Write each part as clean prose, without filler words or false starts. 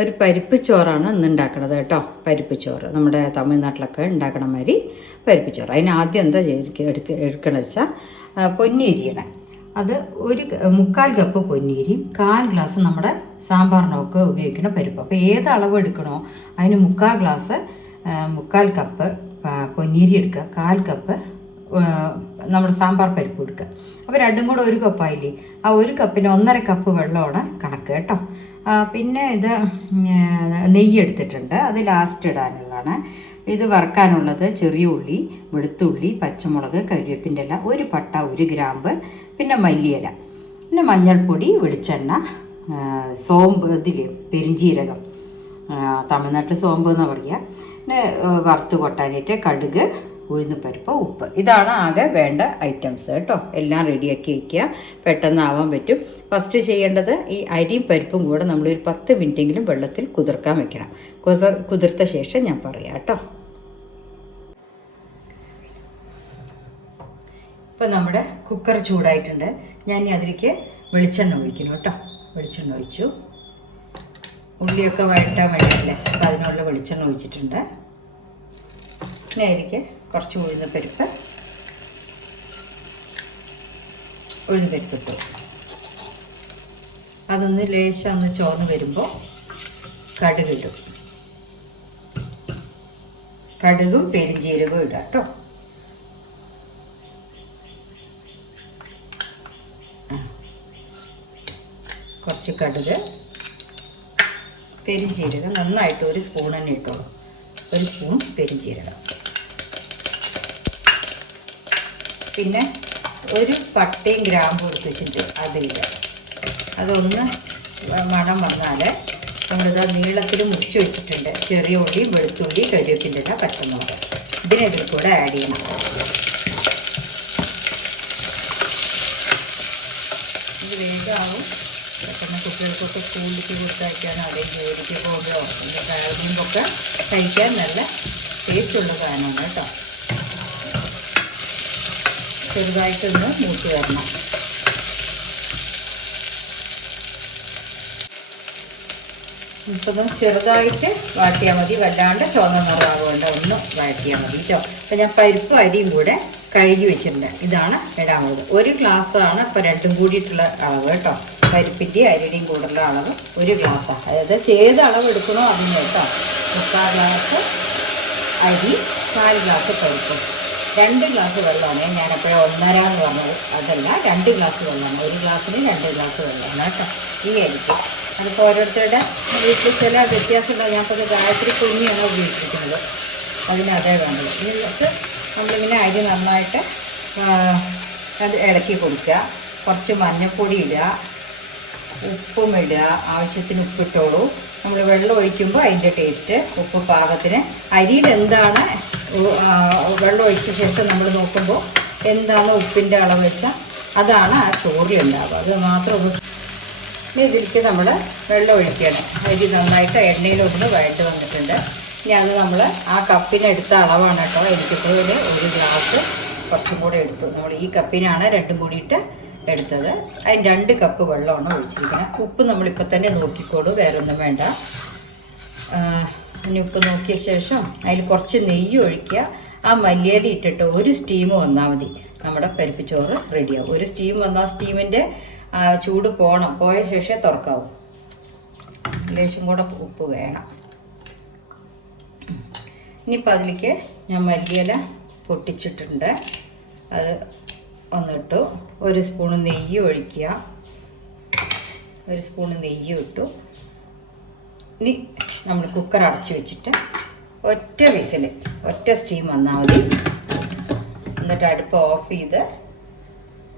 ഒരു പരിപ്പ് ചോറാണ് ഇന്ന് ഉണ്ടാക്കണത് കേട്ടോ. പരിപ്പ് ചോറ് നമ്മുടെ തമിഴ്നാട്ടിലൊക്കെ ഉണ്ടാക്കണ മാതിരി പരിപ്പ് ചോറ്. അതിന് ആദ്യം എന്താ എടുക്കണമെന്ന് വെച്ചാൽ പൊന്നിയരിയാണ്. അത് ഒരു 3/4 കപ്പ് പൊന്നിയരിയും 1/4 ഗ്ലാസ് നമ്മുടെ സാമ്പാറിനൊക്കെ ഉപയോഗിക്കുന്ന പരിപ്പ്. അപ്പോൾ ഏത് അളവ് എടുക്കണോ അതിന് 3/4 കപ്പ് പൊന്നിയരി എടുക്കുക, 1/4 കപ്പ് നമ്മുടെ സാമ്പാർ പരിപ്പ് എടുക്കുക. അപ്പോൾ രണ്ടും കൂടെ 1 കപ്പായില്ലേ, ആ 1 കപ്പിന് 1.5 കപ്പ് വെള്ളമാണ് കണക്ക് കേട്ടോ. പിന്നെ ഇത് നെയ്യ് എടുത്തിട്ടുണ്ട്, അത് ലാസ്റ്റ് ഇടാനുള്ളതാണ്. ഇത് വറുക്കാനുള്ളത് ചെറിയ ഉള്ളി, വെളുത്തുള്ളി, പച്ചമുളക്, കരിവേപ്പിൻ്റെ ഇല, 1 പട്ട, 1 ഗ്രാമ്പ്, പിന്നെ മല്ലിയില, പിന്നെ മഞ്ഞൾപ്പൊടി, വെളിച്ചെണ്ണ, സോമ്പ്, ഇതിൽ പെരിഞ്ചീരകം, തമിഴ്നാട്ടിൽ സോമ്പ് എന്ന് പറയുക, പിന്നെ വറുത്ത് കൊട്ടാനായിട്ട് കടുക്, ഉഴുന്നുപരിപ്പ്, ഉപ്പ്. ഇതാണ് ആകെ വേണ്ട ഐറ്റംസ് കേട്ടോ. എല്ലാം റെഡിയാക്കി വയ്ക്കുക, പെട്ടെന്ന് ആവാൻ പറ്റും. ഫസ്റ്റ് ചെയ്യേണ്ടത് ഈ അരിയും പരിപ്പും കൂടെ നമ്മളൊരു 10 മിനിറ്റെങ്കിലും വെള്ളത്തിൽ കുതിർക്കാൻ വെക്കണം. കുതിർത്ത ശേഷം ഞാൻ പറയാം കേട്ടോ. ഇപ്പം നമ്മുടെ കുക്കർ ചൂടായിട്ടുണ്ട്. ഞാൻ അതിലേക്ക് വെളിച്ചെണ്ണ ഒഴിക്കണം കേട്ടോ. വെളിച്ചെണ്ണ ഒഴിച്ചു. ഉള്ളിയൊക്കെ വഴറ്റാൻ വേണ്ടിയില്ലേ, അപ്പോൾ അതിനുള്ള വെളിച്ചെണ്ണ ഒഴിച്ചിട്ടുണ്ട്. പിന്നെ അതിലേക്ക് കുറച്ച് ഉഴുന്നുപരിപ്പ് ഇട്ടു. അതൊന്ന് ലേശം ഒന്ന് ചോർന്ന് വരുമ്പോൾ കടുകിടും. കടുകും പെരിഞ്ചീരകവും ഇടാം കേട്ടോ. കുറച്ച് കടുക്, പെരിഞ്ചീരകം നന്നായിട്ട് 1 സ്പൂൺ തന്നെ ഇട്ടോളൂ. 1 സ്പൂൺ പെരിഞ്ചീരകം. പിന്നെ 1 പട്ടയും ഗ്രാമ്പും എടുത്ത് വെച്ചിട്ട് അതിലിടുക. അതൊന്ന് മണം വന്നാൽ നമ്മളിത് നീളത്തിൽ മുറിച്ച് വെച്ചിട്ടുണ്ട് ചെറിയ ഉള്ളി, വെളുത്തുള്ളി, കരിവേപ്പിൻ്റെ ഇല, പച്ചമുളക്. ഇതിനെതിൽ കൂടെ ആഡ് ചെയ്യണം. ഇത് വേഗമാവും. പെട്ടെന്ന് കുട്ടികൾക്കൊക്കെ സ്കൂളിലേക്ക് കൊടുത്തയക്കാനോ അല്ലെങ്കിൽ ജോലിക്ക് പോകുകയോ ട്രാവലിങ്ങൊക്കെ കഴിക്കാൻ നല്ല ടേസ്റ്റുള്ള സാധനമാണ് കേട്ടോ. ചെറുതായിട്ടൊന്ന് മൂത്ത് വരണം. ഇപ്പം ചെറുതായിട്ട് വാട്ടിയാൽ മതി, വല്ലാണ്ട് ചുവന്ന നിറമാവേണ്ട, ഒന്ന് വാട്ടിയാൽ മതി കേട്ടോ. അപ്പം ഞാൻ പരിപ്പും അരിയും കൂടെ കഴുകി വെച്ചിട്ടുണ്ട്. ഇതാണ് ഇടാനുള്ളത്. 1 ഗ്ലാസ്സാണ് ഇപ്പം രണ്ടും കൂടിയിട്ടുള്ള അളവ് കേട്ടോ. പരിപ്പിൻ്റെയും അരിയുടെയും കൂടുള്ള അളവ് 1 ഗ്ലാസ്സാണ്. അതായത് ഏത് അളവ് എടുക്കണോ അതിന് കേട്ടോ. 3/4 ഗ്ലാസ് അരി, 4 ഗ്ലാസ് പരിപ്പ്, 2 ഗ്ലാസ് വെള്ളമാണ്. ഞാനപ്പോഴേ 1.5 എന്ന് പറഞ്ഞത്, അതല്ല 2 ഗ്ലാസ് വെള്ളമാണ്. 1 ഗ്ലാസ്സിന് 2 ഗ്ലാസ് വെള്ളമാണ് കേട്ടോ ഈ അരിക്ക്. അതിപ്പോൾ ഓരോരുത്തരുടെ വീട്ടിൽ ചില വ്യത്യാസമുണ്ടാകും. ഞാനിപ്പോൾ ഗായത്രി പൊന്നിയാണ് ഉപയോഗിച്ചിരിക്കുന്നത്, അതിനതേ വേണ്ടത്. ഇതിനകത്ത് നമ്മളിങ്ങനെ അരി നന്നായിട്ട് അത് ഇളക്കി കൊടുക്കുക. കുറച്ച് മഞ്ഞൾപ്പൊടി ഇടുക, ഉപ്പും ഇടുക, ആവശ്യത്തിന് ഉപ്പിട്ടോളൂ. നമ്മൾ വെള്ളം ഒഴിക്കുമ്പോൾ അതിൻ്റെ ടേസ്റ്റ്, ഉപ്പ് പാകത്തിന്. അരിയിൽ എന്താണ് വെള്ളം ഒഴിച്ച ശേഷം നമ്മൾ നോക്കുമ്പോൾ എന്താണ് ഉപ്പിൻ്റെ അളവ് വെച്ചാൽ അതാണ് ആ ചോറിലുണ്ടാവുക. അത് മാത്രം ഒന്ന്. ഇനി ഇതിലേക്ക് നമ്മൾ വെള്ളം ഒഴിക്കണം. അരി നന്നായിട്ട് എണ്ണയിലൊന്ന് വഴറ്റ് വന്നിട്ടുണ്ട്. ഇനി അത് നമ്മൾ ആ കപ്പിനെടുത്ത അളവാണ് കേട്ടോ. എനിക്കിപ്പോൾ 1 ഗ്ലാസ് കുറച്ചും കൂടെ എടുത്തു. നമ്മൾ ഈ കപ്പിനാണ് 2 കൂടിയിട്ട് എടുത്തത്. അതിന് 2 കപ്പ് വെള്ളമാണ് ഒഴിച്ചിരിക്കുന്നത്. ഉപ്പ് നമ്മളിപ്പോൾ തന്നെ നോക്കിക്കോളൂ, വേറെ ഒന്നും വേണ്ട. ഇനി ഉപ്പ് നോക്കിയ ശേഷം അതിൽ കുറച്ച് നെയ്യ് ഒഴിക്കുക. ആ മല്ലിയില ഇട്ടിട്ട് 1 സ്റ്റീം വന്നാൽ മതി, നമ്മുടെ പരിപ്പ് ചോറ് റെഡിയാവും. 1 സ്റ്റീം വന്നാൽ സ്റ്റീമിൻ്റെ ചൂട് പോയ ശേഷം തുറക്കാവും. ലേശം കൂടെ ഉപ്പ് വേണം. ഇനിയിപ്പോൾ അതിലേക്ക് ഞാൻ മല്ലിയില പൊട്ടിച്ചിട്ടുണ്ട്, അത് ഒന്നിട്ടു. 1 സ്പൂണ് നെയ്യ് ഒഴിക്കുക. 1 സ്പൂണ് നെയ്യ് ഇട്ടു. ഇനി നമ്മൾ കുക്കർ അടച്ച് വെച്ചിട്ട് ഒറ്റ വിസിൽ, ഒറ്റ സ്റ്റീം വന്നാൽ മതി. എന്നിട്ട് അടുപ്പ് ഓഫ് ചെയ്ത്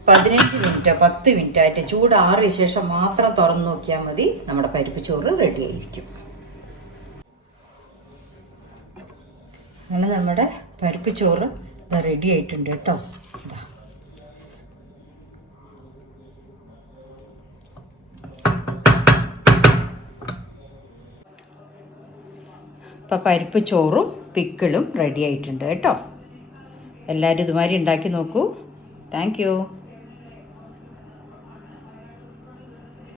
15 മിനിറ്റോ 10 മിനിറ്റായിട്ട് ചൂടാറിയ ശേഷം മാത്രം തുറന്ന് നോക്കിയാൽ മതി. നമ്മുടെ പരിപ്പ് ചോറ് റെഡി ആയിരിക്കും. അങ്ങനെ നമ്മുടെ പരിപ്പ് ചോറ് റെഡി ആയിട്ടുണ്ട് കേട്ടോ. അപ്പോൾ പരിപ്പ് ചോറും പിക്കിളും റെഡി ആയിട്ടുണ്ട് കേട്ടോ. എല്ലാവരും ഇതുമാതിരി ഉണ്ടാക്കി നോക്കൂ. Thank you.